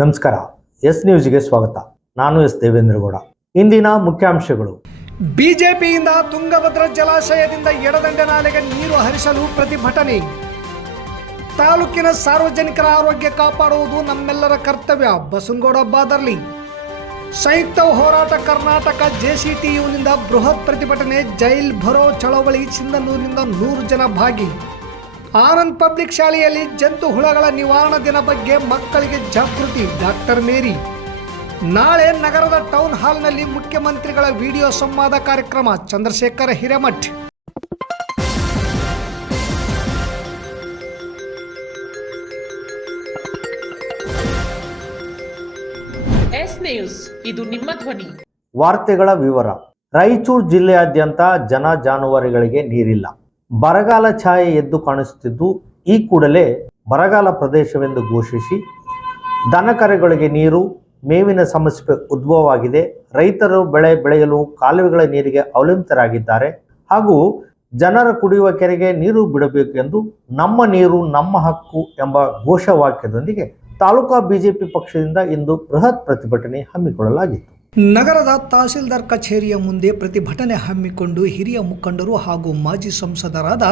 ನಮಸ್ಕಾರ. ಎಸ್ ನ್ಯೂಸ್ಗೆ ಸ್ವಾಗತ. ನಾನು ಎಸ್ ದೇವೇಂದ್ರಗೌಡ. ಇಂದಿನ ಮುಖ್ಯಾಂಶಗಳು. ಬಿಜೆಪಿಯಿಂದ ತುಂಗಭದ್ರಾ ಜಲಾಶಯದಿಂದ ಎಡದಂಡೆ ನಾಲೆಗೆ ನೀರು ಹರಿಸಲು ಪ್ರತಿಭಟನೆ. ತಾಲೂಕಿನ ಸಾರ್ವಜನಿಕರ ಆರೋಗ್ಯ ಕಾಪಾಡುವುದು ನಮ್ಮೆಲ್ಲರ ಕರ್ತವ್ಯ. ಬಸನಗೌಡ ಬಾದರ್ಲಿ. ಸಂಯುಕ್ತ ಹೋರಾಟ ಕರ್ನಾಟಕ ಜೆಸಿಟಿಯುನಿಂದ ಬೃಹತ್ ಪ್ರತಿಭಟನೆ. ಜೈಲ್ ಭರೋ ಚಳವಳಿ. ಸಿಂಧನೂರಿನಿಂದ 100 ಜನ ಭಾಗಿ. ಆನಂದ್ ಪಬ್ಲಿಕ್ ಶಾಲೆಯಲ್ಲಿ ಜಂತು ಹುಳಗಳ ನಿವಾರಣಾ ದಿನ ಬಗ್ಗೆ ಮಕ್ಕಳಿಗೆ ಜಾಗೃತಿ. ಡಾಕ್ಟರ್ ಮೇರಿ. ನಾಳೆ ನಗರದ ಟೌನ್ ಹಾಲ್ನಲ್ಲಿ ಮುಖ್ಯಮಂತ್ರಿಗಳ ವಿಡಿಯೋ ಸಂವಾದ ಕಾರ್ಯಕ್ರಮ. ಚಂದ್ರಶೇಖರ್ ಹಿರೇಮಠ್. ಎಸ್ ನ್ಯೂಸ್, ಇದು ನಿಮ್ಮ ಧ್ವನಿ. ವಾರ್ತೆಗಳ ವಿವರ. ರಾಯಚೂರು ಜಿಲ್ಲೆಯಾದ್ಯಂತ ಜನ ಜಾನುವಾರುಗಳಿಗೆ ನೀರಿಲ್ಲ. ಬರಗಾಲ ಛಾಯೆ ಎದ್ದು ಕಾಣಿಸುತ್ತಿದ್ದು, ಈ ಕೂಡಲೇ ಬರಗಾಲ ಪ್ರದೇಶವೆಂದು ಘೋಷಿಸಿ ದನಕರೆಗಳಿಗೆ ನೀರು, ಮೇವಿನ ಸಮಸ್ಯೆ ಉದ್ಭವವಾಗಿದೆ. ರೈತರು ಬೆಳೆ ಬೆಳೆಯಲು ಕಾಲುವೆಗಳ ನೀರಿಗೆ ಅವಲಂಬಿತರಾಗಿದ್ದಾರೆ ಹಾಗೂ ಜನರ ಕುಡಿಯುವ ಕೆರೆಗೆ ನೀರು ಬಿಡಬೇಕು ಎಂದು ನಮ್ಮ ನೀರು ನಮ್ಮ ಹಕ್ಕು ಎಂಬ ಘೋಷವಾಕ್ಯದೊಂದಿಗೆ ತಾಲೂಕಾ ಬಿಜೆಪಿ ಪಕ್ಷದಿಂದ ಇಂದು ಬೃಹತ್ ಪ್ರತಿಭಟನೆ ಹಮ್ಮಿಕೊಳ್ಳಲಾಗಿತ್ತು. ನಗರದ ತಹಸೀಲ್ದಾರ್ ಕಚೇರಿಯ ಮುಂದೆ ಪ್ರತಿಭಟನೆ ಹಮ್ಮಿಕೊಂಡು ಹಿರಿಯ ಮುಖಂಡರು ಹಾಗೂ ಮಾಜಿ ಸಂಸದರಾದ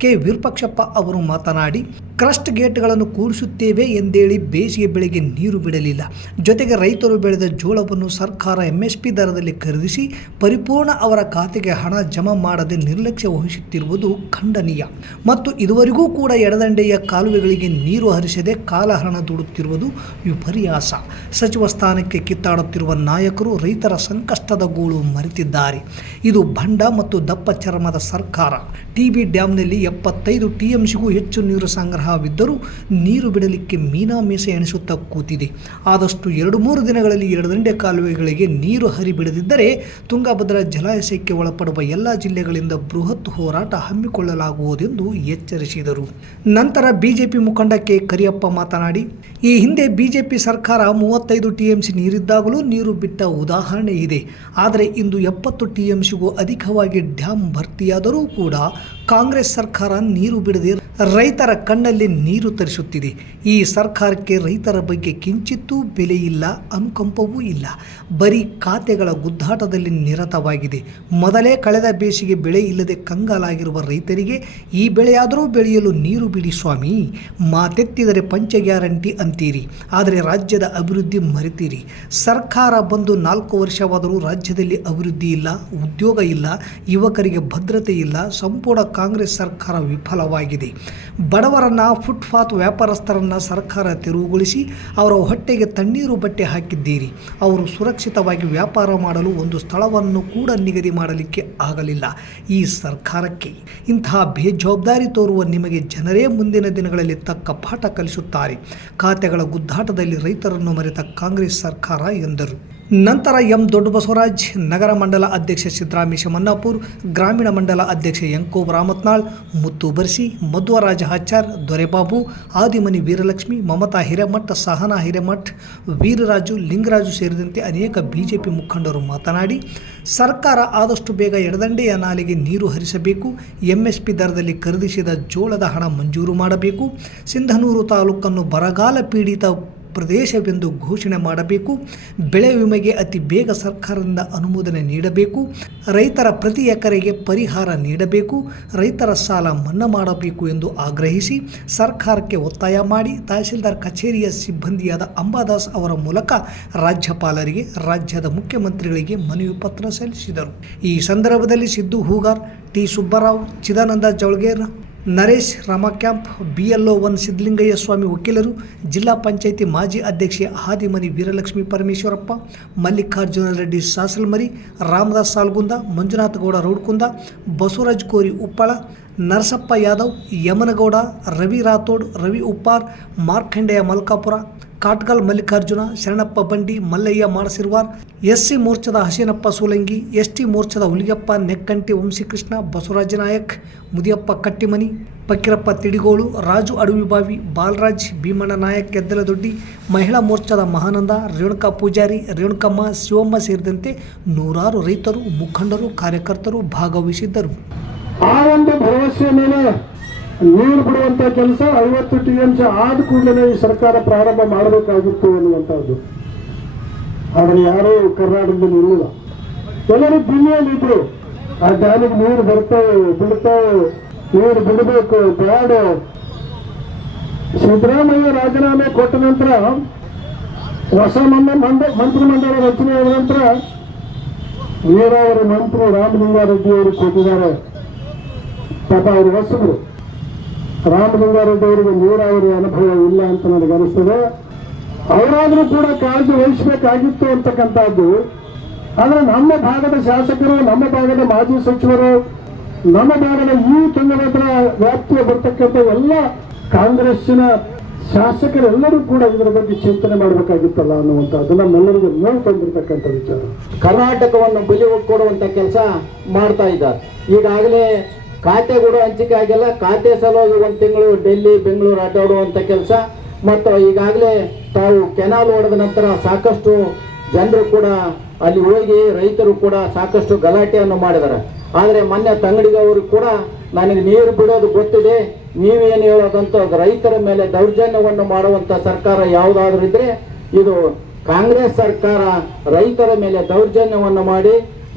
ಕೆ ವಿರೂಪಾಕ್ಷಪ್ಪ ಅವರು ಮಾತನಾಡಿ, ಕ್ರಸ್ಟ್ ಗೇಟ್ಗಳನ್ನು ಕೂಡಿಸುತ್ತೇವೆ ಎಂದೇಳಿ ಬೇಸಿಗೆ ಬೆಳೆಗೆ ನೀರು ಬಿಡಲಿಲ್ಲ. ಜೊತೆಗೆ ರೈತರು ಬೆಳೆದ ಜೋಳವನ್ನು ಸರ್ಕಾರ ಎಂಎಸ್ಪಿ ದರದಲ್ಲಿ ಖರೀದಿಸಿ ಪರಿಪೂರ್ಣ ಅವರ ಖಾತೆಗೆ ಹಣ ಜಮಾ ಮಾಡದೆ ನಿರ್ಲಕ್ಷ್ಯ ವಹಿಸುತ್ತಿರುವುದು ಖಂಡನೀಯ ಮತ್ತು ಇದುವರೆಗೂ ಕೂಡ ಎಡದಂಡೆಯ ಕಾಲುವೆಗಳಿಗೆ ನೀರು ಹರಿಸದೆ ಕಾಲಹರಣ ದುಡುತ್ತಿರುವುದು ವಿಪರ್ಯಾಸ. ಸಚಿವ ಸ್ಥಾನಕ್ಕೆ ಕಿತ್ತಾಡುತ್ತಿರುವ ನಾಯಕರು ರೈತರ ಸಂಕಷ್ಟದ ಗೋಳು ಮರೆತಿದ್ದಾರೆ. ಇದು ಭಂಡ ಮತ್ತು ದಪ್ಪ ಚರ್ಮದ ಸರ್ಕಾರ. ಟಿಬಿ ಡ್ಯಾಂನಲ್ಲಿ 75 ಟಿಎಂಸಿಗೂ ಹೆಚ್ಚು ನೀರು ಸಂಗ್ರಹವಿದ್ದರೂ ನೀರು ಬಿಡಲಿಕ್ಕೆ ಮೀನಾಮೀಸೆ ಎಣಿಸುತ್ತಾ ಕೂತಿದೆ. ಆದಷ್ಟು 2-3 ದಿನಗಳಲ್ಲಿ ಎಡದಂಡೆ ಕಾಲುವೆಗಳಿಗೆ ನೀರು ಹರಿಬಿಡದಿದ್ದರೆ ತುಂಗಭದ್ರಾ ಜಲಾಶಯಕ್ಕೆ ಒಳಪಡುವ ಎಲ್ಲ ಜಿಲ್ಲೆಗಳಿಂದ ಬೃಹತ್ ಹೋರಾಟ ಹಮ್ಮಿಕೊಳ್ಳಲಾಗುವುದೆಂದು ಎಚ್ಚರಿಸಿದರು. ನಂತರ ಬಿಜೆಪಿ ಮುಖಂಡ ಕೆ ಕರಿಯಪ್ಪ ಮಾತನಾಡಿ, ಈ ಹಿಂದೆ ಬಿಜೆಪಿ ಸರ್ಕಾರ 35 ಟಿಎಂಸಿ ನೀರಿದ್ದಾಗಲೂ ನೀರು ಬಿಟ್ಟ ಉದಾಹರಣೆ ಇದೆ. ಆದರೆ ಇಂದು 70 ಟಿಎಂಸಿಗೂ ಅಧಿಕವಾಗಿ ಡ್ಯಾಂ ಭರ್ತಿಯಾದರೂ ಕೂಡ ಕಾಂಗ್ರೆಸ್ ಸರ್ಕಾರ ನೀರು ಬಿಡದೆ ರೈತರ ಕಣ್ಣಲ್ಲಿ ನೀರು ತರಿಸುತ್ತಿದೆ. ಈ ಸರ್ಕಾರಕ್ಕೆ ರೈತರ ಬಗ್ಗೆ ಕಿಂಚಿತ್ತೂ ಬೆಲೆ ಇಲ್ಲ, ಅನುಕಂಪವೂ ಇಲ್ಲ. ಬರೀ ಖಾತೆಗಳ ಗುದ್ದಾಟದಲ್ಲಿ ನಿರತವಾಗಿದೆ. ಮೊದಲೇ ಕಳೆದ ಬೇಸಿಗೆ ಬೆಳೆ ಇಲ್ಲದೆ ಕಂಗಾಲಾಗಿರುವ ರೈತರಿಗೆ ಈ ಬೆಳೆಯಾದರೂ ಬೆಳೆಯಲು ನೀರು ಬಿಡಿ ಸ್ವಾಮಿ. ಮಾತೆತ್ತಿದರೆ ಪಂಚ ಗ್ಯಾರಂಟಿ ಅಂತೀರಿ, ಆದರೆ ರಾಜ್ಯದ ಅಭಿವೃದ್ಧಿ ಮರೆತೀರಿ. ಸರ್ಕಾರ ಬಂದು 4 ವರ್ಷವಾದರೂ ರಾಜ್ಯದಲ್ಲಿ ಅಭಿವೃದ್ಧಿ ಇಲ್ಲ, ಉದ್ಯೋಗ ಇಲ್ಲ, ಯುವಕರಿಗೆ ಭದ್ರತೆ ಇಲ್ಲ. ಸಂಪೂರ್ಣ ಕಾಂಗ್ರೆಸ್ ಸರ್ಕಾರ ವಿಫಲವಾಗಿದೆ. ಬಡವರನ್ನ, ಫುಟ್ಪಾತ್ ವ್ಯಾಪಾರಸ್ಥರನ್ನ ಸರ್ಕಾರ ತೆರವುಗೊಳಿಸಿ ಅವರ ಹೊಟ್ಟೆಗೆ ತಣ್ಣೀರು ಬಟ್ಟೆ ಹಾಕಿದ್ದೀರಿ. ಅವರು ಸುರಕ್ಷಿತವಾಗಿ ವ್ಯಾಪಾರ ಮಾಡಲು ಒಂದು ಸ್ಥಳವನ್ನು ಕೂಡ ನಿಗದಿ ಮಾಡಲಿಕ್ಕೆ ಆಗಲಿಲ್ಲ. ಈ ಸರ್ಕಾರಕ್ಕೆ ಇಂತಹ ಬೇಜವಾಬ್ದಾರಿ ತೋರುವ ನಿಮಗೆ ಜನರೇ ಮುಂದಿನ ದಿನಗಳಲ್ಲಿ ತಕ್ಕ ಪಾಠ ಕಲಿಸುತ್ತಾರೆ. ಖಾತೆಗಳ ಗುದ್ದಾಟದಲ್ಲಿ ರೈತರನ್ನು ಮರೆತ ಕಾಂಗ್ರೆಸ್ ಸರ್ಕಾರ ಎಂದರು. ನಂತರ ಎಂ ದೊಡ್ಡ ಬಸವರಾಜ್, ನಗರ ಮಂಡಲ ಅಧ್ಯಕ್ಷ ಸಿದ್ದರಾಮೇಶ ಮನ್ನಾಪುರ್, ಗ್ರಾಮೀಣ ಮಂಡಲ ಅಧ್ಯಕ್ಷ ಯಂಕೋಬ್ ರಾಮತ್ನಾಳ್, ಮುತ್ತು ಬರ್ಸಿ, ಮಧ್ವರಾಜ ಆಚಾರ್, ದೊರೆಬಾಬು, ಆದಿಮನಿ ವೀರಲಕ್ಷ್ಮಿ, ಮಮತಾ ಹಿರೇಮಠ್, ಸಹನಾ ಹಿರೇಮಠ್, ವೀರರಾಜು, ಲಿಂಗರಾಜು ಸೇರಿದಂತೆ ಅನೇಕ ಬಿಜೆಪಿ ಮುಖಂಡರು ಮಾತನಾಡಿ, ಸರ್ಕಾರ ಆದಷ್ಟು ಬೇಗ ಎಡದಂಡೆಯ ನಾಲೆಗೆ ನೀರು ಹರಿಸಬೇಕು, ಎಂಎಸ್ಪಿ ದರದಲ್ಲಿ ಖರೀದಿಸಿದ ಜೋಳದ ಹಣ ಮಂಜೂರು ಮಾಡಬೇಕು, ಸಿಂಧನೂರು ತಾಲೂಕನ್ನು ಬರಗಾಲ ಪೀಡಿತ ಪ್ರದೇಶವೆಂದು ಘೋಷಣೆ ಮಾಡಬೇಕು, ಬೆಳೆ ವಿಮೆಗೆ ಅತಿ ಬೇಗ ಸರ್ಕಾರದಿಂದ ಅನುಮೋದನೆ ನೀಡಬೇಕು, ರೈತರ ಪ್ರತಿ ಎಕರೆಗೆ ಪರಿಹಾರ ನೀಡಬೇಕು, ರೈತರ ಸಾಲ ಮನ್ನಾ ಮಾಡಬೇಕು ಎಂದು ಆಗ್ರಹಿಸಿ ಸರ್ಕಾರಕ್ಕೆ ಒತ್ತಾಯ ಮಾಡಿ ತಹಸೀಲ್ದಾರ್ ಕಚೇರಿಯ ಸಿಬ್ಬಂದಿಯಾದ ಅಂಬಾದಾಸ್ ಅವರ ಮೂಲಕ ರಾಜ್ಯಪಾಲರಿಗೆ, ರಾಜ್ಯದ ಮುಖ್ಯಮಂತ್ರಿಗಳಿಗೆ ಮನವಿ ಪತ್ರ ಸಲ್ಲಿಸಿದರು. ಈ ಸಂದರ್ಭದಲ್ಲಿ ಸಿದ್ದು ಹೂಗಾರ್, ಟಿ ಸುಬ್ಬರಾವ್, ಚಿದಾನಂದ ಜವಳಗೇರ್, ನರೇಶ್ ರಾಮಕ್ಯಾಂಪ್, BLO 1 ಸಿದ್ದಲಿಂಗಯ್ಯ ಸ್ವಾಮಿ ವಕೀಲರು, ಜಿಲ್ಲಾ ಪಂಚಾಯಿತಿ ಮಾಜಿ ಅಧ್ಯಕ್ಷೆ ಆದಿಮನಿ ವೀರಲಕ್ಷ್ಮಿ ಪರಮೇಶ್ವರಪ್ಪ, ಮಲ್ಲಿಕಾರ್ಜುನ ರೆಡ್ಡಿ ಸಾಸಲ್ಮರಿ, ರಾಮದಾಸ್ ಸಾಲ್ಗುಂದ, ಮಂಜುನಾಥ ಗೌಡ ರೌಡ್ಕುಂದ, ಬಸವರಾಜ್ ಕೋರಿ ಉಪ್ಪಳ, ನರಸಪ್ಪ ಯಾದವ್, ಯಮನಗೌಡ, ರವಿ ರಾಥೋಡ್, ರವಿ ಉಪ್ಪಾರ್, ಮಾರ್ಕಂಡೆಯ ಮಲ್ಕಾಪುರ, ಕಾಟ್ಗಲ್ ಮಲ್ಲಿಕಾರ್ಜುನ, ಶರಣಪ್ಪ ಬಂಡಿ, ಮಲ್ಲಯ್ಯ ಮಾಡಸಿರ್ವಾರ್, SC ಮೋರ್ಚಾದ ಹಸೀನಪ್ಪ ಸೋಲಂಗಿ, ST ಮೋರ್ಚಾದ ಹುಲಿಗೆಪ್ಪ ನೆಕ್ಕಂಟಿ ವಂಶೀಕೃಷ್ಣ, ಬಸವರಾಜ ನಾಯಕ್, ಮುದಿಯಪ್ಪ ಕಟ್ಟಿಮನಿ, ಫಕೀರಪ್ಪ ತಿಡಿಗೋಳು, ರಾಜು ಅಡವಿಬಾವಿ, ಬಾಲರಾಜ್, ಭೀಮಣ್ಣ ನಾಯಕ್ ಗೆದ್ದಲದೊಡ್ಡಿ, ಮಹಿಳಾ ಮೋರ್ಚಾದ ಮಹಾನಂದ, ರೇಣುಕಾ ಪೂಜಾರಿ, ರೇಣುಕಮ್ಮ, ಶಿವಮ್ಮ ಸೇರಿದಂತೆ ನೂರಾರು ರೈತರು, ಮುಖಂಡರು, ಕಾರ್ಯಕರ್ತರು ಭಾಗವಹಿಸಿದ್ದರು. ಆ ಒಂದು ಭರವಸೆ ಮೇಲೆ ನೀರು ಬಿಡುವಂತ ಕೆಲಸ 50 TMC ಆದ ಕೂಡಲೇ ಈ ಸರ್ಕಾರ ಪ್ರಾರಂಭ ಮಾಡಬೇಕಾಗಿತ್ತು ಅನ್ನುವಂಥದ್ದು. ಆದರೆ ಯಾರೂ ಕರ್ನಾಟಕದಲ್ಲಿ ಇರಲಿಲ್ಲ. ಎಲ್ಲರೂ ದಿಲ್ಲಿಯಲ್ಲಿ ಇದ್ರು. ಆ ಡ್ಯಾಮಿಗೆ ನೀರು ಬರ್ತವೆ ಬಿಡ್ತಾವೆ, ನೀರು ಬಿಡಬೇಕು ಬೇಡ. ಸಿದ್ದರಾಮಯ್ಯ ರಾಜೀನಾಮೆ ಕೊಟ್ಟ ನಂತರ ಹೊಸ ಮಂತ್ರಿಮಂಡಲ ರಚನೆ ಆದ ನಂತರ ನೀರಾವರಿ ಮಂತ್ರಿ ರಾಮಲಿಂಗಾರೆಡ್ಡಿ ಅವರು ಕೊಟ್ಟಿದ್ದಾರೆ. ಪಾಪ ಅವರು ಹೊಸರು. ರಾಮಲಿಂಗಾರೆಡ್ಡಿ ಅವರಿಗೆ ನೀರಾವರಿ ಅನುಭವ ಇಲ್ಲ ಅಂತ ನನಗೆ ಅನಿಸ್ತದೆ. ಅವರಾದ್ರೂ ಕೂಡ ಕಾಳಜಿ ವಹಿಸಬೇಕಾಗಿತ್ತು ಅಂತಕ್ಕಂಥದ್ದು. ಆದರೆ ನಮ್ಮ ಭಾಗದ ಶಾಸಕರು, ನಮ್ಮ ಭಾಗದ ಮಾಜಿ ಸಚಿವರು, ನಮ್ಮ ಭಾಗದ ಈ ತುಂಗಭದ್ರಾ ವ್ಯಾಪ್ತಿಯ ಬರ್ತಕ್ಕಂಥ ಎಲ್ಲ ಕಾಂಗ್ರೆಸ್ಸಿನ ಶಾಸಕರೆಲ್ಲರೂ ಕೂಡ ಇದರ ಬಗ್ಗೆ ಚಿಂತನೆ ಮಾಡಬೇಕಾಗಿತ್ತಲ್ಲ ಅನ್ನುವಂಥದ್ದು ನಮ್ಮೆಲ್ಲರಿಗೂ ನೋವು ತಂದಿರತಕ್ಕಂಥ ವಿಚಾರ. ಕರ್ನಾಟಕವನ್ನು ಬಲಿ ಕೊಡುವಂತ ಕೆಲಸ ಮಾಡ್ತಾ ಇದ್ದಾರೆ. ಈಗಾಗಲೇ ಖಾತೆಗಳು ಹಂಚಿಕೆ ಆಗಿಲ್ಲ. ಖಾತೆ ಸಲುವಾಗಿ 1 ತಿಂಗಳು ಡೆಲ್ಲಿ ಬೆಂಗಳೂರು ಅಡ್ಡಾಡುವಂತ ಕೆಲಸ ಮತ್ತು ಈಗಾಗಲೇ ತಾವು ಕೆನಾಲ್ ಹೊಡೆದ ನಂತರ ಸಾಕಷ್ಟು ಜನರು ಕೂಡ ಅಲ್ಲಿ ಹೋಗಿ ರೈತರು ಕೂಡ ಸಾಕಷ್ಟು ಗಲಾಟೆಯನ್ನು ಮಾಡಿದ್ದಾರೆ. ಆದರೆ ಮೊನ್ನೆ ತಂಗಡಿಗವರು ಕೂಡ ನನಗೆ ನೀರು ಬಿಡೋದು ಗೊತ್ತಿದೆ, ನೀವೇನು ಹೇಳೋದಂತ ರೈತರ ಮೇಲೆ ದೌರ್ಜನ್ಯವನ್ನು ಮಾಡುವಂತ ಸರ್ಕಾರ ಯಾವುದಾದ್ರೂ ಇದ್ರೆ ಇದು ಕಾಂಗ್ರೆಸ್ ಸರ್ಕಾರ. ರೈತರ ಮೇಲೆ ದೌರ್ಜನ್ಯವನ್ನು ಮಾಡಿ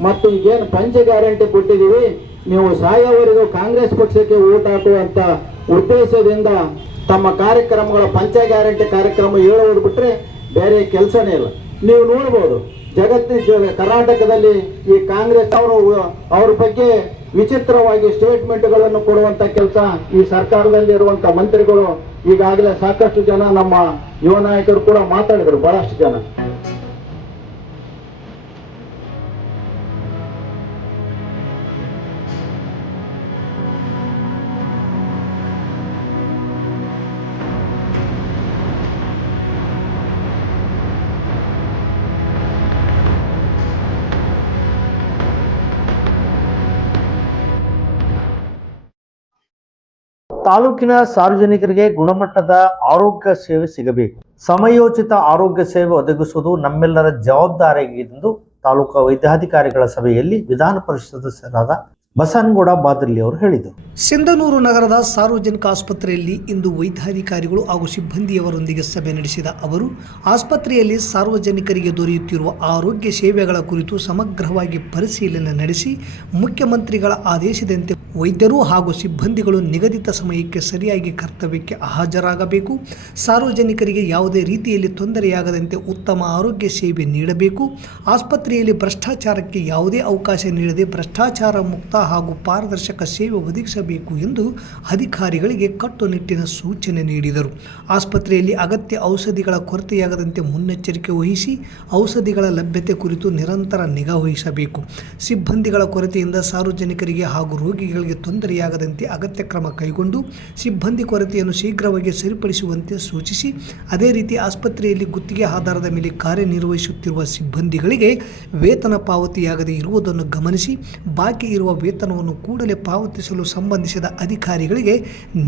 ಮತ್ತು ಈಗೇನು ಪಂಚ ಗ್ಯಾರಂಟಿ ಕೊಟ್ಟಿದ್ದೀವಿ, ನೀವು ಸಾಯೋವರೆಗೂ ಕಾಂಗ್ರೆಸ್ ಪಕ್ಷಕ್ಕೆ ಓಟ್ ಹಾಕುವಂತ ಉದ್ದೇಶದಿಂದ ತಮ್ಮ ಕಾರ್ಯಕ್ರಮಗಳ ಪಂಚ ಗ್ಯಾರಂಟಿ ಕಾರ್ಯಕ್ರಮ ಹೇಳೋದು ಬಿಟ್ರೆ ಬೇರೆ ಕೆಲಸನೇ ಇಲ್ಲ. ನೀವು ನೋಡ್ಬೋದು ಜಗತ್ತಿನ ಕರ್ನಾಟಕದಲ್ಲಿ ಈ ಕಾಂಗ್ರೆಸ್ ಅವರು ಅವ್ರ ಬಗ್ಗೆ ವಿಚಿತ್ರವಾಗಿ ಸ್ಟೇಟ್ಮೆಂಟ್ಗಳನ್ನು ಕೊಡುವಂತ ಕೆಲಸ ಈ ಸರ್ಕಾರದಲ್ಲಿ ಇರುವಂತ ಮಂತ್ರಿಗಳು ಈಗಾಗಲೇ ಸಾಕಷ್ಟು ಜನ ನಮ್ಮ ಯುವ ನಾಯಕರು ಕೂಡ ಮಾತಾಡಿದರು. ಬಹಳಷ್ಟು ಜನ ತಾಲೂಕಿನ ಸಾರ್ವಜನಿಕರಿಗೆ ಗುಣಮಟ್ಟದ ಆರೋಗ್ಯ ಸೇವೆ ಸಿಗಬೇಕು. ಸಮಯೋಚಿತ ಆರೋಗ್ಯ ಸೇವೆ ಒದಗಿಸುವುದು ನಮ್ಮೆಲ್ಲರ ಜವಾಬ್ದಾರಿ ಎಂದು ತಾಲೂಕಾ ವೈದ್ಯಾಧಿಕಾರಿಗಳ ಸಭೆಯಲ್ಲಿ ವಿಧಾನ ಪರಿಷತ್ ಸದಸ್ಯರಾದ ಬಸನಗೌಡ ಬಾದರ್ಲಿ ಅವರು ಹೇಳಿದರು. ಸಿಂಧನೂರು ನಗರದ ಸಾರ್ವಜನಿಕ ಆಸ್ಪತ್ರೆಯಲ್ಲಿ ಇಂದು ವೈದ್ಯಾಧಿಕಾರಿಗಳು ಹಾಗೂ ಸಿಬ್ಬಂದಿಯವರೊಂದಿಗೆ ಸಭೆ ನಡೆಸಿದ ಅವರು ಆಸ್ಪತ್ರೆಯಲ್ಲಿ ಸಾರ್ವಜನಿಕರಿಗೆ ದೊರೆಯುತ್ತಿರುವ ಆರೋಗ್ಯ ಸೇವೆಗಳ ಕುರಿತು ಸಮಗ್ರವಾಗಿ ಪರಿಶೀಲನೆ ನಡೆಸಿ ಮುಖ್ಯಮಂತ್ರಿಗಳ ಆದೇಶದಂತೆ ವೈದ್ಯರು ಹಾಗೂ ಸಿಬ್ಬಂದಿಗಳು ನಿಗದಿತ ಸಮಯಕ್ಕೆ ಸರಿಯಾಗಿ ಕರ್ತವ್ಯಕ್ಕೆ ಹಾಜರಾಗಬೇಕು. ಸಾರ್ವಜನಿಕರಿಗೆ ಯಾವುದೇ ರೀತಿಯಲ್ಲಿ ತೊಂದರೆಯಾಗದಂತೆ ಉತ್ತಮ ಆರೋಗ್ಯ ಸೇವೆ ನೀಡಬೇಕು. ಆಸ್ಪತ್ರೆಯಲ್ಲಿ ಭ್ರಷ್ಟಾಚಾರಕ್ಕೆ ಯಾವುದೇ ಅವಕಾಶ ನೀಡದೆ ಭ್ರಷ್ಟಾಚಾರ ಮುಕ್ತ ಹಾಗೂ ಪಾರದರ್ಶಕ ಸೇವೆ ಒದಗಿಸಬೇಕು ಎಂದು ಅಧಿಕಾರಿಗಳಿಗೆ ಕಟ್ಟುನಿಟ್ಟಿನ ಸೂಚನೆ ನೀಡಿದರು. ಆಸ್ಪತ್ರೆಯಲ್ಲಿ ಅಗತ್ಯ ಔಷಧಿಗಳ ಕೊರತೆಯಾಗದಂತೆ ಮುನ್ನೆಚ್ಚರಿಕೆ ವಹಿಸಿ ಔಷಧಿಗಳ ಲಭ್ಯತೆ ಕುರಿತು ನಿರಂತರ ನಿಗಾ ವಹಿಸಬೇಕು. ಸಿಬ್ಬಂದಿಗಳ ಕೊರತೆಯಿಂದ ಸಾರ್ವಜನಿಕರಿಗೆ ಹಾಗೂ ರೋಗಿಗಳಿಗೆ ತೊಂದರೆಯಾಗದಂತೆ ಅಗತ್ಯ ಕ್ರಮ ಕೈಗೊಂಡು ಸಿಬ್ಬಂದಿ ಕೊರತೆಯನ್ನು ಶೀಘ್ರವಾಗಿ ಸರಿಪಡಿಸುವಂತೆ ಸೂಚಿಸಿ, ಅದೇ ರೀತಿ ಆಸ್ಪತ್ರೆಯಲ್ಲಿ ಗುತ್ತಿಗೆ ಆಧಾರದ ಮೇಲೆ ಕಾರ್ಯನಿರ್ವಹಿಸುತ್ತಿರುವ ಸಿಬ್ಬಂದಿಗಳಿಗೆ ವೇತನ ಪಾವತಿಯಾಗದೇ ಇರುವುದನ್ನು ಗಮನಿಸಿ ಬಾಕಿ ಇರುವ ವೇತನವನ್ನು ಕೂಡಲೇ ಪಾವತಿಸಲು ಸಂಬಂಧಿಸಿದ ಅಧಿಕಾರಿಗಳಿಗೆ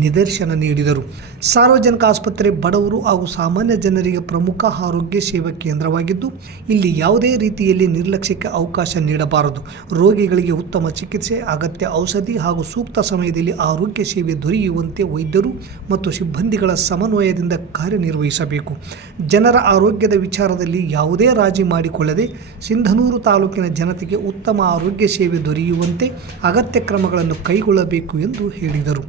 ನಿದರ್ಶನ ನೀಡಿದರು. ಸಾರ್ವಜನಿಕ ಆಸ್ಪತ್ರೆ ಬಡವರು ಹಾಗೂ ಸಾಮಾನ್ಯ ಜನರಿಗೆ ಪ್ರಮುಖ ಆರೋಗ್ಯ ಸೇವಾ ಕೇಂದ್ರವಾಗಿದ್ದು ಇಲ್ಲಿ ಯಾವುದೇ ರೀತಿಯಲ್ಲಿ ನಿರ್ಲಕ್ಷ್ಯಕ್ಕೆ ಅವಕಾಶ ನೀಡಬಾರದು. ರೋಗಿಗಳಿಗೆ ಉತ್ತಮ ಚಿಕಿತ್ಸೆ, ಅಗತ್ಯ ಔಷಧಿ ಹಾಗೂ ಸೂಕ್ತ ಸಮಯದಲ್ಲಿ ಆರೋಗ್ಯ ಸೇವೆ ದೊರೆಯುವಂತೆ ವೈದ್ಯರು ಮತ್ತು ಸಿಬ್ಬಂದಿಗಳ ಸಮನ್ವಯದಿಂದ ಕಾರ್ಯನಿರ್ವಹಿಸಬೇಕು. ಜನರ ಆರೋಗ್ಯದ ವಿಚಾರದಲ್ಲಿ ಯಾವುದೇ ರಾಜಿ ಮಾಡಿಕೊಳ್ಳದೆ ಸಿಂಧನೂರು ತಾಲೂಕಿನ ಜನತೆಗೆ ಉತ್ತಮ ಆರೋಗ್ಯ ಸೇವೆ ದೊರೆಯುವಂತೆ ಅಗತ್ಯ ಕ್ರಮಗಳನ್ನು ಕೈಗೊಳ್ಳಬೇಕು ಎಂದು ಹೇಳಿದರು.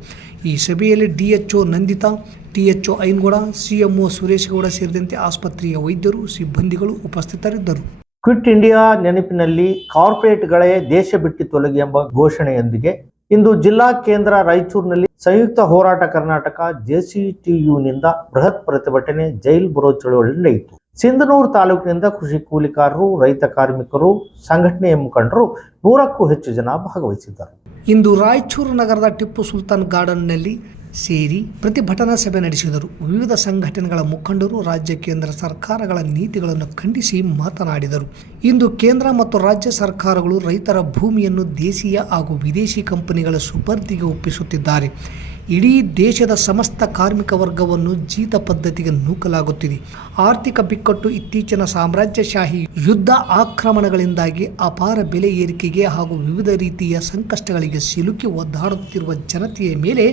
ಈ ಸಭೆಯಲ್ಲಿ DHO Nandita, THO ಐನಗೌಡ, CMO Sureshgowda ಸೇರಿದಂತೆ ಆಸ್ಪತ್ರೆಯ ವೈದ್ಯರು, ಸಿಬ್ಬಂದಿಗಳು ಉಪಸ್ಥಿತರಿದ್ದರು. ಕ್ವಿಟ್ ಇಂಡಿಯಾ ನೆನಪಿನಲ್ಲಿ ಕಾರ್ಪೊರೇಟ್ಗಳೇ ದೇಶ ಬಿಟ್ಟು ತೊಲಗಿ ಎಂಬ ಘೋಷಣೆಯೊಂದಿಗೆ ಇಂದು ಜಿಲ್ಲಾ ಕೇಂದ್ರ ರಾಯಚೂರಿನಲ್ಲಿ ಸಂಯುಕ್ತ ಹೋರಾಟ ಕರ್ನಾಟಕ JCTUನಿಂದ ಬೃಹತ್ ಪ್ರತಿಭಟನೆ ಜೈಲ್ ಬರೋ ಚಳವಳಿ ನಡೆಯಿತು. ಸಿಂಧನೂರು ತಾಲೂಕಿನಿಂದ ಕೃಷಿ ಕೂಲಿಕಾರರು, ರೈತ ಕಾರ್ಮಿಕರು, ಸಂಘಟನೆಯ ಮುಖಂಡರು 100ಕ್ಕೂ ಹೆಚ್ಚು ಜನ ಭಾಗವಹಿಸಿದ್ದರು. ಇಂದು ರಾಯಚೂರು ನಗರದ ಟಿಪ್ಪು ಸುಲ್ತಾನ್ ಗಾರ್ಡನ್ನಲ್ಲಿ ಸೇರಿ ಪ್ರತಿಭಟನಾ ಸಭೆ ನಡೆಸಿದರು. ವಿವಿಧ ಸಂಘಟನೆಗಳ ಮುಖಂಡರು ರಾಜ್ಯ ಕೇಂದ್ರ ಸರ್ಕಾರಗಳ ನೀತಿಗಳನ್ನು ಖಂಡಿಸಿ ಮಾತನಾಡಿದರು. ಇಂದು ಕೇಂದ್ರ ಮತ್ತು ರಾಜ್ಯ ಸರ್ಕಾರಗಳು ರೈತರ ಭೂಮಿಯನ್ನು ದೇಶೀಯ ಹಾಗೂ ವಿದೇಶಿ ಕಂಪನಿಗಳ ಸುಪರ್ದಿಗೆ ಒಪ್ಪಿಸುತ್ತಿದ್ದಾರೆ. ಇಡೀ ದೇಶದ ಸಮಸ್ತ ಕಾರ್ಮಿಕ ವರ್ಗವನ್ನು ಜೀತ ಪದ್ಧತಿಗೆ ನೂಕಲಾಗುತ್ತಿದೆ. ಆರ್ಥಿಕ ಬಿಕ್ಕಟ್ಟು, ಇತ್ತೀಚಿನ ಸಾಮ್ರಾಜ್ಯಶಾಹಿ ಯುದ್ಧ ಆಕ್ರಮಣಗಳಿಂದಾಗಿ ಅಪಾರ ಬೆಲೆ ಏರಿಕೆಗೆ ಹಾಗೂ ವಿವಿಧ ರೀತಿಯ ಸಂಕಷ್ಟಗಳಿಗೆ ಸಿಲುಕಿ ಒದ್ದಾಡುತ್ತಿರುವ ಜನತೆಯ ಮೇಲೆ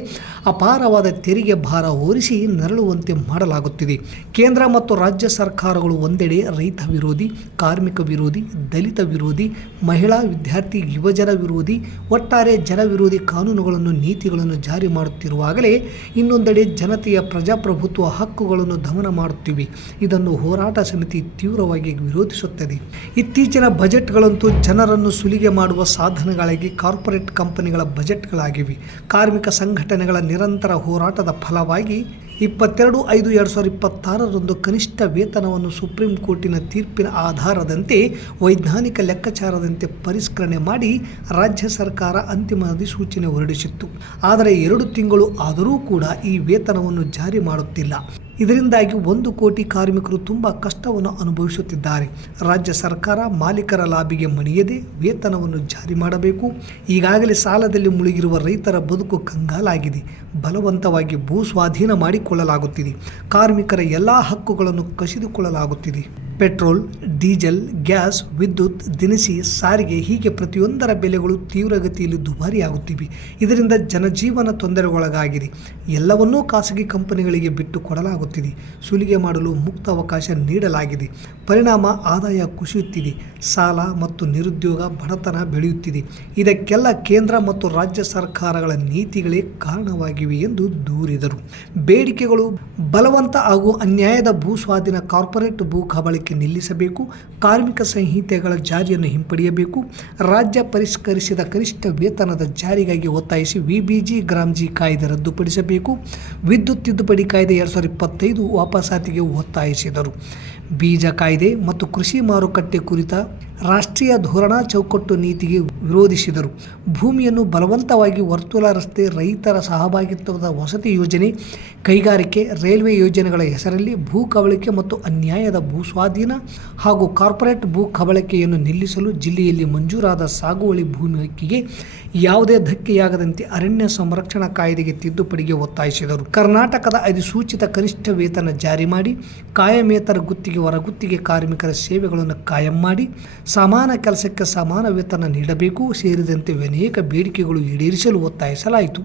ಅಪಾರವಾದ ತೆರಿಗೆ ಭಾರ ಹೊರಿಸಿ ನರಳುವಂತೆ ಮಾಡಲಾಗುತ್ತಿದೆ. ಕೇಂದ್ರ ಮತ್ತು ರಾಜ್ಯ ಸರ್ಕಾರಗಳು ಒಂದೆಡೆ ರೈತ ವಿರೋಧಿ, ಕಾರ್ಮಿಕ ವಿರೋಧಿ, ದಲಿತ ವಿರೋಧಿ, ಮಹಿಳಾ, ವಿದ್ಯಾರ್ಥಿ, ಯುವಜನ ವಿರೋಧಿ, ಒಟ್ಟಾರೆ ಜನ ವಿರೋಧಿ ಕಾನೂನುಗಳನ್ನು, ನೀತಿಗಳನ್ನು ಜಾರಿ ಮಾಡುತ್ತಿರುವಾಗಲೇ ಇನ್ನೊಂದೆಡೆ ಜನತೆಯ ಪ್ರಜಾಪ್ರಭುತ್ವ ಹಕ್ಕುಗಳನ್ನು ದಮನ ಮಾಡುತ್ತಿವೆ. ಇದನ್ನು ಹೋರಾಟ ಸಮಿತಿ ತೀವ್ರವಾಗಿ ವಿರೋಧಿಸುತ್ತದೆ. ಇತ್ತೀಚಿನ ಬಜೆಟ್ಗಳಂತೂ ಜನರನ್ನು ಸುಲಿಗೆ ಮಾಡುವ ಸಾಧನಗಳಾಗಿ ಕಾರ್ಪೊರೇಟ್ ಕಂಪನಿಗಳ ಬಜೆಟ್ಗಳಾಗಿವೆ. ಕಾರ್ಮಿಕ ಸಂಘಟನೆಗಳ ನಿರಂತರ ಹೋರಾಟದ ಫಲವಾಗಿ 22/5/2026 ಕನಿಷ್ಠ ವೇತನವನ್ನು ಸುಪ್ರೀಂ ಕೋರ್ಟಿನ ತೀರ್ಪಿನ ಆಧಾರದಂತೆ ವೈಜ್ಞಾನಿಕ ಲೆಕ್ಕಾಚಾರದಂತೆ ಪರಿಷ್ಕರಣೆ ಮಾಡಿ ರಾಜ್ಯ ಸರ್ಕಾರ ಅಂತಿಮ ಅಧಿಸೂಚನೆ ಹೊರಡಿಸಿತ್ತು. ಆದರೆ 2 ತಿಂಗಳು ಆದರೂ ಕೂಡ ಈ ವೇತನವನ್ನು ಜಾರಿ ಮಾಡುತ್ತಿಲ್ಲ. ಇದರಿಂದಾಗಿ 1 ಕೋಟಿ ಕಾರ್ಮಿಕರು ತುಂಬ ಕಷ್ಟವನ್ನು ಅನುಭವಿಸುತ್ತಿದ್ದಾರೆ. ರಾಜ್ಯ ಸರ್ಕಾರ ಮಾಲೀಕರ ಲಾಬಿಗೆ ಮಣಿಯದೆ ವೇತನವನ್ನು ಜಾರಿ ಮಾಡಬೇಕು. ಈಗಾಗಲೇ ಸಾಲದಲ್ಲಿ ಮುಳುಗಿರುವ ರೈತರ ಬದುಕು ಕಂಗಾಲಾಗಿದೆ. ಬಲವಂತವಾಗಿ ಭೂ ಸ್ವಾಧೀನ ಮಾಡಿಕೊಳ್ಳಲಾಗುತ್ತಿದೆ. ಕಾರ್ಮಿಕರ ಎಲ್ಲ ಹಕ್ಕುಗಳನ್ನು ಕಸಿದುಕೊಳ್ಳಲಾಗುತ್ತಿದೆ. ಪೆಟ್ರೋಲ್, ಡೀಸೆಲ್, ಗ್ಯಾಸ್, ವಿದ್ಯುತ್, ದಿನಸಿ, ಸಾರಿಗೆ ಹೀಗೆ ಪ್ರತಿಯೊಂದರ ಬೆಲೆಗಳು ತೀವ್ರಗತಿಯಲ್ಲಿ ದುಬಾರಿಯಾಗುತ್ತಿವೆ. ಇದರಿಂದ ಜನಜೀವನ ತೊಂದರೆಗೊಳಗಾಗಿದೆ. ಎಲ್ಲವನ್ನೂ ಖಾಸಗಿ ಕಂಪನಿಗಳಿಗೆ ಬಿಟ್ಟು ಕೊಡಲಾಗುತ್ತಿದೆ. ಸುಲಿಗೆ ಮಾಡಲು ಮುಕ್ತ ಅವಕಾಶ ನೀಡಲಾಗಿದೆ. ಪರಿಣಾಮ ಆದಾಯ ಕುಸಿಯುತ್ತಿದೆ. ಸಾಲ ಮತ್ತು ನಿರುದ್ಯೋಗ, ಬಡತನ ಬೆಳೆಯುತ್ತಿದೆ. ಇದಕ್ಕೆಲ್ಲ ಕೇಂದ್ರ ಮತ್ತು ರಾಜ್ಯ ಸರ್ಕಾರಗಳ ನೀತಿಗಳೇ ಕಾರಣವಾಗಿವೆ ಎಂದು ದೂರಿದರು. ಬೇಡಿಕೆಗಳು: ಬಲವಂತ ಹಾಗೂ ಅನ್ಯಾಯದ ಭೂ ಸ್ವಾಧೀನ, ಕಾರ್ಪೊರೇಟ್ ಭೂ ಕಬಳಿಕೆ ನಿಲ್ಲಿಸಬೇಕು. ಕಾರ್ಮಿಕ ಸಂಹಿತೆಗಳ ಜಾರಿಯನ್ನು ಹಿಂಪಡೆಯಬೇಕು. ರಾಜ್ಯ ಪರಿಷ್ಕರಿಸಿದ ಕನಿಷ್ಠ ವೇತನದ ಜಾರಿಗಾಗಿ ಒತ್ತಾಯಿಸಿ ವಿಬಿಜಿ ಗ್ರಾಮ್ಜಿ ಕಾಯ್ದೆ ರದ್ದುಪಡಿಸಬೇಕು. ವಿದ್ಯುತ್ ತಿದ್ದುಪಡಿ ಕಾಯ್ದೆ 2025 ವಾಪಸಾತಿಗೆ ಒತ್ತಾಯಿಸಿದರು. ಬೀಜ ಕಾಯ್ದೆ ಮತ್ತು ಕೃಷಿ ಮಾರುಕಟ್ಟೆ ಕುರಿತ ರಾಷ್ಟ್ರೀಯ ಧೋರಣಾ ಚೌಕಟ್ಟು ನೀತಿಗೆ ವಿರೋಧಿಸಿದರು. ಭೂಮಿಯನ್ನು ಬಲವಂತವಾಗಿ ವರ್ತುಲ ರಸ್ತೆ, ರೈತರ ಸಹಭಾಗಿತ್ವದ ವಸತಿ ಯೋಜನೆ, ಕೈಗಾರಿಕೆ, ರೈಲ್ವೆ ಯೋಜನೆಗಳ ಹೆಸರಲ್ಲಿ ಭೂ ಕಬಳಿಕೆ ಮತ್ತು ಅನ್ಯಾಯದ ಭೂ ಸ್ವಾಧೀನ ಹಾಗೂ ಕಾರ್ಪೊರೇಟ್ ಭೂ ಕಬಳಿಕೆಯನ್ನು ನಿಲ್ಲಿಸಲು ಜಿಲ್ಲೆಯಲ್ಲಿ ಮಂಜೂರಾದ ಸಾಗುವಳಿ ಭೂಮಿ ಹಕ್ಕಿಗೆ ಯಾವುದೇ ಧಕ್ಕೆಯಾಗದಂತೆ ಅರಣ್ಯ ಸಂರಕ್ಷಣಾ ಕಾಯ್ದೆಗೆ ತಿದ್ದುಪಡಿಗೆ ಒತ್ತಾಯಿಸಿದರು. ಕರ್ನಾಟಕದ ಅಧಿಸೂಚಿತ ಕನಿಷ್ಠ ವೇತನ ಜಾರಿ ಮಾಡಿ, ಕಾಯಮೇತರ ಗುತ್ತಿಗೆ, ಹೊರಗುತ್ತಿಗೆ ಕಾರ್ಮಿಕರ ಸೇವೆಗಳನ್ನು ಕಾಯಂ ಮಾಡಿ, ಸಮಾನ ಕೆಲಸಕ್ಕೆ ಸಮಾನ ವೇತನ ನೀಡಬೇಕು ಸೇರಿದಂತೆ ಅನೇಕ ಬೇಡಿಕೆಗಳು ಈಡೇರಿಸಲು ಒತ್ತಾಯಿಸಲಾಯಿತು.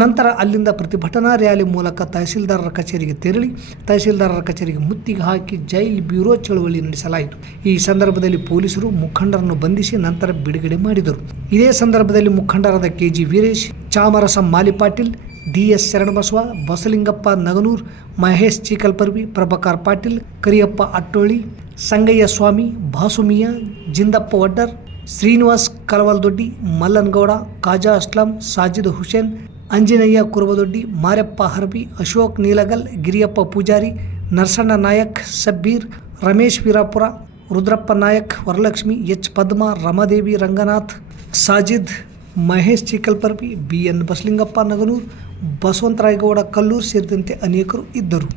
ನಂತರ ಅಲ್ಲಿಂದ ಪ್ರತಿಭಟನಾ ರ್ಯಾಲಿ ಮೂಲಕ ತಹಸೀಲ್ದಾರರ ಕಚೇರಿಗೆ ತೆರಳಿ ತಹಸೀಲ್ದಾರರ ಕಚೇರಿಗೆ ಮುತ್ತಿಗೆ ಹಾಕಿ ಜೈಲ್ ಬ್ಯೂರೋ ಚಳವಳಿ ನಡೆಸಲಾಯಿತು. ಈ ಸಂದರ್ಭದಲ್ಲಿ ಪೊಲೀಸರು ಮುಖಂಡರನ್ನು ಬಂಧಿಸಿ ನಂತರ ಬಿಡುಗಡೆ ಮಾಡಿದರು. ಇದೇ ಸಂದರ್ಭದಲ್ಲಿ ಮುಖಂಡರಾದ KG ವೀರೇಶ್, ಚಾಮರಸ ಮಾಲಿಪಾಟೀಲ್, DS ಶರಣಬಸವ, ಬಸಲಿಂಗಪ್ಪ ನಗನೂರ್, ಮಹೇಶ್ ಚೀಕಲ್ಪರ್ವಿ, ಪ್ರಭಾಕರ್ ಪಾಟೀಲ್, ಕರಿಯಪ್ಪ ಅಟ್ಟೋಳಿ, ಸಂಗಯ್ಯ ಸ್ವಾಮಿ, ಬಾಸುಮಿಯಾ, ಜಿಂದಪ್ಪ ವಡ್ಡರ್, ಶ್ರೀನಿವಾಸ್ ಕಲವಲ್ದೊಡ್ಡಿ, ಮಲ್ಲನಗೌಡ, ಖಾಜಾ ಅಸ್ಲಾಂ, ಸಾಜಿದ್ ಹುಸೇನ್, ಅಂಜಿನಯ್ಯ ಕುರುಬದೊಡ್ಡಿ, ಮಾರೆಪ್ಪ ಹರ್ಬಿ, ಅಶೋಕ್ ನೀಲಗಲ್, ಗಿರಿಯಪ್ಪ ಪೂಜಾರಿ, ನರಸಣ್ಣ ನಾಯಕ್, ಸಬ್ಬೀರ್, ರಮೇಶ್ ವೀರಾಪುರ, ರುದ್ರಪ್ಪ ನಾಯಕ್, ವರಲಕ್ಷ್ಮಿ, H ಪದ್ಮ, ರಮಾದೇವಿ ರಂಗನಾಥ್, ಸಾಜಿದ್, ಮಹೇಶ್ ಚಿಕಲ್ಪರ್ವಿ, BN ಬಸಲಿಂಗಪ್ಪ ನಗನೂರ್, ಬಸವಂತರಾಯಗೌಡ ಕಲ್ಲೂರ್ ಸೇರಿದಂತೆ ಅನೇಕರು ಇದ್ದರು.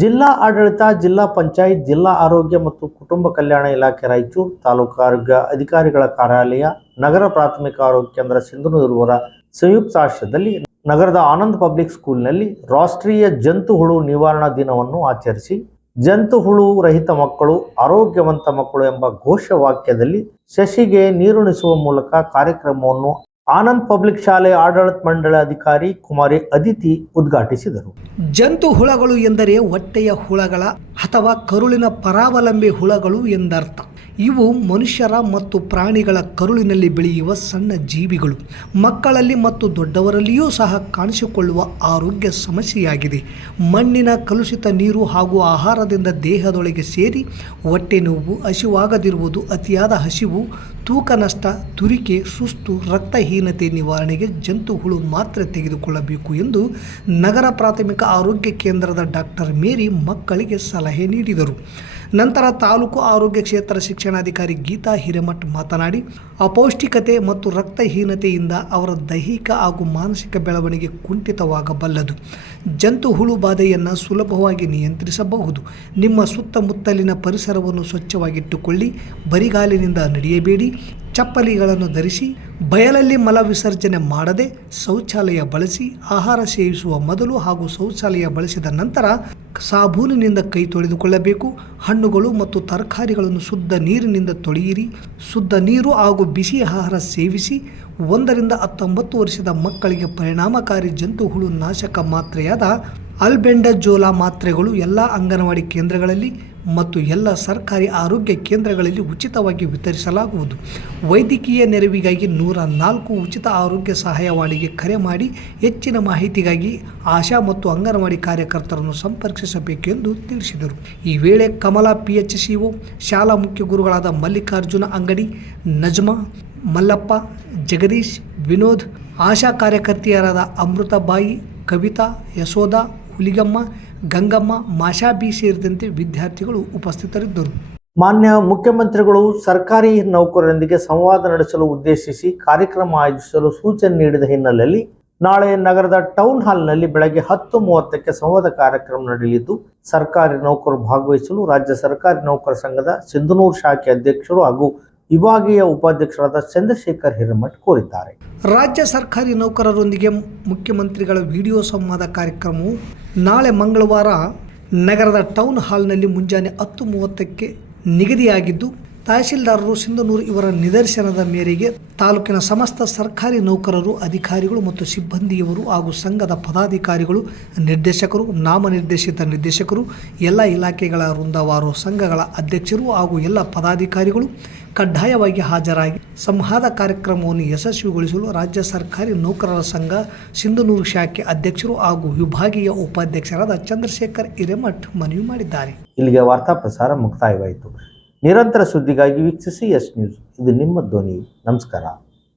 ಜಿಲ್ಲಾ ಆಡಳಿತ, ಜಿಲ್ಲಾ ಪಂಚಾಯತ್, ಜಿಲ್ಲಾ ಆರೋಗ್ಯ ಮತ್ತು ಕುಟುಂಬ ಕಲ್ಯಾಣ ಇಲಾಖೆ ರಾಯಚೂರು, ತಾಲೂಕು ಆರೋಗ್ಯ ಅಧಿಕಾರಿಗಳ ಕಾರ್ಯಾಲಯ, ನಗರ ಪ್ರಾಥಮಿಕ ಆರೋಗ್ಯ ಕೇಂದ್ರ ಸಿಂಧನೂರುವರ ಸಂಯುಕ್ತ ಆಶ್ರಯದಲ್ಲಿ ನಗರದ ಆನಂದ್ ಪಬ್ಲಿಕ್ ಸ್ಕೂಲ್ನಲ್ಲಿ ರಾಷ್ಟ್ರೀಯ ಜಂತು ಹುಳು ನಿವಾರಣಾ ದಿನವನ್ನು ಆಚರಿಸಿ ಜಂತು ಹುಳು ರಹಿತ ಮಕ್ಕಳು ಆರೋಗ್ಯವಂತ ಮಕ್ಕಳು ಎಂಬ ಘೋಷವಾಕ್ಯದಲ್ಲಿ ಸಸಿಗೆ ನೀರುಣಿಸುವ ಮೂಲಕ ಕಾರ್ಯಕ್ರಮವನ್ನು ಆನಂದ್ ಪಬ್ಲಿಕ್ ಶಾಲೆ ಆಡಳಿತ ಮಂಡಳ ಅಧಿಕಾರಿ ಕುಮಾರಿ ಅದಿತಿ ಉದ್ಘಾಟಿಸಿದರು. ಜಂತು ಹುಳಗಳು ಎಂದರೆ ಹೊಟ್ಟೆಯ ಹುಳಗಳ ಅಥವಾ ಕರುಳಿನ ಪರಾವಲಂಬಿ ಹುಳಗಳು ಎಂದರ್ಥ. ಇವು ಮನುಷ್ಯರ ಮತ್ತು ಪ್ರಾಣಿಗಳ ಕರುಳಿನಲ್ಲಿ ಬೆಳೆಯುವ ಸಣ್ಣ ಜೀವಿಗಳು. ಮಕ್ಕಳಲ್ಲಿ ಮತ್ತು ದೊಡ್ಡವರಲ್ಲಿಯೂ ಸಹ ಕಾಣಿಸಿಕೊಳ್ಳುವ ಆರೋಗ್ಯ ಸಮಸ್ಯೆಯಾಗಿದೆ. ಮಣ್ಣಿನ ಕಲುಷಿತ ನೀರು ಹಾಗೂ ಆಹಾರದಿಂದ ದೇಹದೊಳಗೆ ಸೇರಿ ಹೊಟ್ಟೆ ನೋವು, ಹಸಿವಾಗದಿರುವುದು, ಅತಿಯಾದ ಹಸಿವು, ತೂಕ ನಷ್ಟ, ತುರಿಕೆ, ಸುಸ್ತು, ರಕ್ತಹೀನತೆ ನಿವಾರಣೆಗೆ ಜಂತು ಹುಳು ಮಾತ್ರೆ ತೆಗೆದುಕೊಳ್ಳಬೇಕು ಎಂದು ನಗರ ಪ್ರಾಥಮಿಕ ಆರೋಗ್ಯ ಕೇಂದ್ರದ ಡಾಕ್ಟರ್ ಮೇರಿ ಮಕ್ಕಳಿಗೆ ಸಲಹೆ ನೀಡಿದರು. ನಂತರ ತಾಲೂಕು ಆರೋಗ್ಯ ಕ್ಷೇತ್ರ ಶಿಕ್ಷಣಾಧಿಕಾರಿ ಗೀತಾ ಹಿರೇಮಠ್ ಮಾತನಾಡಿ, ಅಪೌಷ್ಟಿಕತೆ ಮತ್ತು ರಕ್ತಹೀನತೆಯಿಂದ ಅವರ ದೈಹಿಕ ಹಾಗೂ ಮಾನಸಿಕ ಬೆಳವಣಿಗೆ ಕುಂಠಿತವಾಗಬಲ್ಲದು. ಜಂತು ಹುಳು ಬಾಧೆಯನ್ನು ಸುಲಭವಾಗಿ ನಿಯಂತ್ರಿಸಬಹುದು. ನಿಮ್ಮ ಸುತ್ತಮುತ್ತಲಿನ ಪರಿಸರವನ್ನು ಸ್ವಚ್ಛವಾಗಿಟ್ಟುಕೊಳ್ಳಿ. ಬರಿಗಾಲಿನಿಂದ ನಡೆಯಬೇಡಿ. ಚಪ್ಪಲಿಗಳನ್ನು ಧರಿಸಿ. ಬಯಲಲ್ಲಿ ಮಲ ವಿಸರ್ಜನೆ ಮಾಡದೆ ಶೌಚಾಲಯ ಬಳಸಿ. ಆಹಾರ ಸೇವಿಸುವ ಮೊದಲು ಹಾಗೂ ಶೌಚಾಲಯ ಬಳಸಿದ ನಂತರ ಸಾಬೂನಿನಿಂದ ಕೈ ತೊಳೆದುಕೊಳ್ಳಬೇಕು. ಹಣ್ಣುಗಳು ಮತ್ತು ತರಕಾರಿಗಳನ್ನು ಶುದ್ಧ ನೀರಿನಿಂದ ತೊಳೆಯಿರಿ. ಶುದ್ಧ ನೀರು ಹಾಗೂ ಬಿಸಿ ಆಹಾರ ಸೇವಿಸಿ. 1 ರಿಂದ 19 ವರ್ಷದ ಮಕ್ಕಳಿಗೆ ಪರಿಣಾಮಕಾರಿ ಜಂತು ಹುಳು ನಾಶಕ ಮಾತ್ರೆಯಾದ ಅಲ್ಬೆಂಡಜೋಲಾ ಮಾತ್ರೆಗಳು ಎಲ್ಲ ಅಂಗನವಾಡಿ ಕೇಂದ್ರಗಳಲ್ಲಿ ಮತ್ತು ಎಲ್ಲ ಸರ್ಕಾರಿ ಆರೋಗ್ಯ ಕೇಂದ್ರಗಳಲ್ಲಿ ಉಚಿತವಾಗಿ ವಿತರಿಸಲಾಗುವುದು. ವೈದ್ಯಕೀಯ ನೆರವಿಗಾಗಿ 104 ಉಚಿತ ಆರೋಗ್ಯ ಸಹಾಯವಾಣಿಗೆ ಕರೆ ಮಾಡಿ. ಹೆಚ್ಚಿನ ಮಾಹಿತಿಗಾಗಿ ಆಶಾ ಮತ್ತು ಅಂಗನವಾಡಿ ಕಾರ್ಯಕರ್ತರನ್ನು ಸಂಪರ್ಕಿಸಬೇಕೆಂದು ತಿಳಿಸಿದರು. ಈ ವೇಳೆ ಕಮಲಾ PHCO, ಶಾಲಾ ಮುಖ್ಯ ಗುರುಗಳಾದ ಮಲ್ಲಿಕಾರ್ಜುನ ಅಂಗಡಿ, ನಜ್ಮಾ, ಮಲ್ಲಪ್ಪ, ಜಗದೀಶ್, ವಿನೋದ್, ಆಶಾ ಕಾರ್ಯಕರ್ತೆಯರಾದ ಅಮೃತಬಾಯಿ, ಕವಿತಾ, ಯಶೋಧ, ಹುಲಿಗಮ್ಮ, ಗಂಗಮ್ಮ, ಮಾಷಾಬಿ ಸೇರಿದಂತೆ ವಿದ್ಯಾರ್ಥಿಗಳು ಉಪಸ್ಥಿತರಿದ್ದರು. ಮಾನ್ಯ ಮುಖ್ಯಮಂತ್ರಿಗಳು ಸರ್ಕಾರಿ ನೌಕರರೊಂದಿಗೆ ಸಂವಾದ ನಡೆಸಲು ಉದ್ದೇಶಿಸಿ ಕಾರ್ಯಕ್ರಮ ಆಯೋಜಿಸಲು ಸೂಚನೆ ನೀಡಿದ ಹಿನ್ನೆಲೆಯಲ್ಲಿ ನಾಳೆ ನಗರದ ಟೌನ್ ಹಾಲ್ನಲ್ಲಿ ಬೆಳಗ್ಗೆ 10:30ಕ್ಕೆ ಸಂವಾದ ಕಾರ್ಯಕ್ರಮ ನಡೆಯಲಿದ್ದು, ಸರ್ಕಾರಿ ನೌಕರರು ಭಾಗವಹಿಸಲು ರಾಜ್ಯ ಸರ್ಕಾರಿ ನೌಕರ ಸಂಘದ ಸಿಂಧನೂರು ಶಾಖೆ ಅಧ್ಯಕ್ಷರು ಹಾಗೂ ವಿಭಾಗೀಯ ಉಪಾಧ್ಯಕ್ಷರಾದ ಚಂದ್ರಶೇಖರ್ ಹಿರೇಮಠ್ ಕೋರಿದ್ದಾರೆ. ರಾಜ್ಯ ಸರ್ಕಾರಿ ನೌಕರರೊಂದಿಗೆ ಮುಖ್ಯಮಂತ್ರಿಗಳ ವಿಡಿಯೋ ಸಂವಾದ ಕಾರ್ಯಕ್ರಮವು ನಾಳೆ ಮಂಗಳವಾರ ನಗರದ ಟೌನ್ ಹಾಲ್ನಲ್ಲಿ ಮುಂಜಾನೆ 10:30ಕ್ಕೆ ನಿಗದಿಯಾಗಿದ್ದು, ತಹಶೀಲ್ದಾರರು ಸಿಂಧನೂರು ಇವರ ನಿರ್ದೇಶನದ ಮೇರೆಗೆ ತಾಲೂಕಿನ ಸಮಸ್ತ ಸರ್ಕಾರಿ ನೌಕರರು, ಅಧಿಕಾರಿಗಳು ಮತ್ತು ಸಿಬ್ಬಂದಿಯವರು ಹಾಗೂ ಸಂಘದ ಪದಾಧಿಕಾರಿಗಳು, ನಿರ್ದೇಶಕರು, ನಾಮನಿರ್ದೇಶಿತ ನಿರ್ದೇಶಕರು, ಎಲ್ಲ ಇಲಾಖೆಗಳ ವೃಂದವಾರು ಸಂಘಗಳ ಅಧ್ಯಕ್ಷರು ಹಾಗೂ ಎಲ್ಲ ಪದಾಧಿಕಾರಿಗಳು ಕಡ್ಡಾಯವಾಗಿ ಹಾಜರಾಗಿ ಸಂವಾದ ಕಾರ್ಯಕ್ರಮವನ್ನು ಯಶಸ್ವಿಗೊಳಿಸಲು ರಾಜ್ಯ ಸರ್ಕಾರಿ ನೌಕರರ ಸಂಘ ಸಿಂಧನೂರು ಶಾಖೆ ಅಧ್ಯಕ್ಷರು ಹಾಗೂ ವಿಭಾಗೀಯ ಉಪಾಧ್ಯಕ್ಷರಾದ ಚಂದ್ರಶೇಖರ್ ಹಿರೇಮಠ್ ಮನವಿ ಮಾಡಿದ್ದಾರೆ. ಇಲ್ಲಿಗೆ ವಾರ್ತಾ ಪ್ರಸಾರ ಮುಕ್ತಾಯವಾಯಿತು. ನಿರಂತರ ಸುದ್ದಿಗಾಗಿ ವೀಕ್ಷಿಸಿ ಎಸ್ ನ್ಯೂಸ್. ಇದು ನಿಮ್ಮ ಧ್ವನಿ. ನಮಸ್ಕಾರ.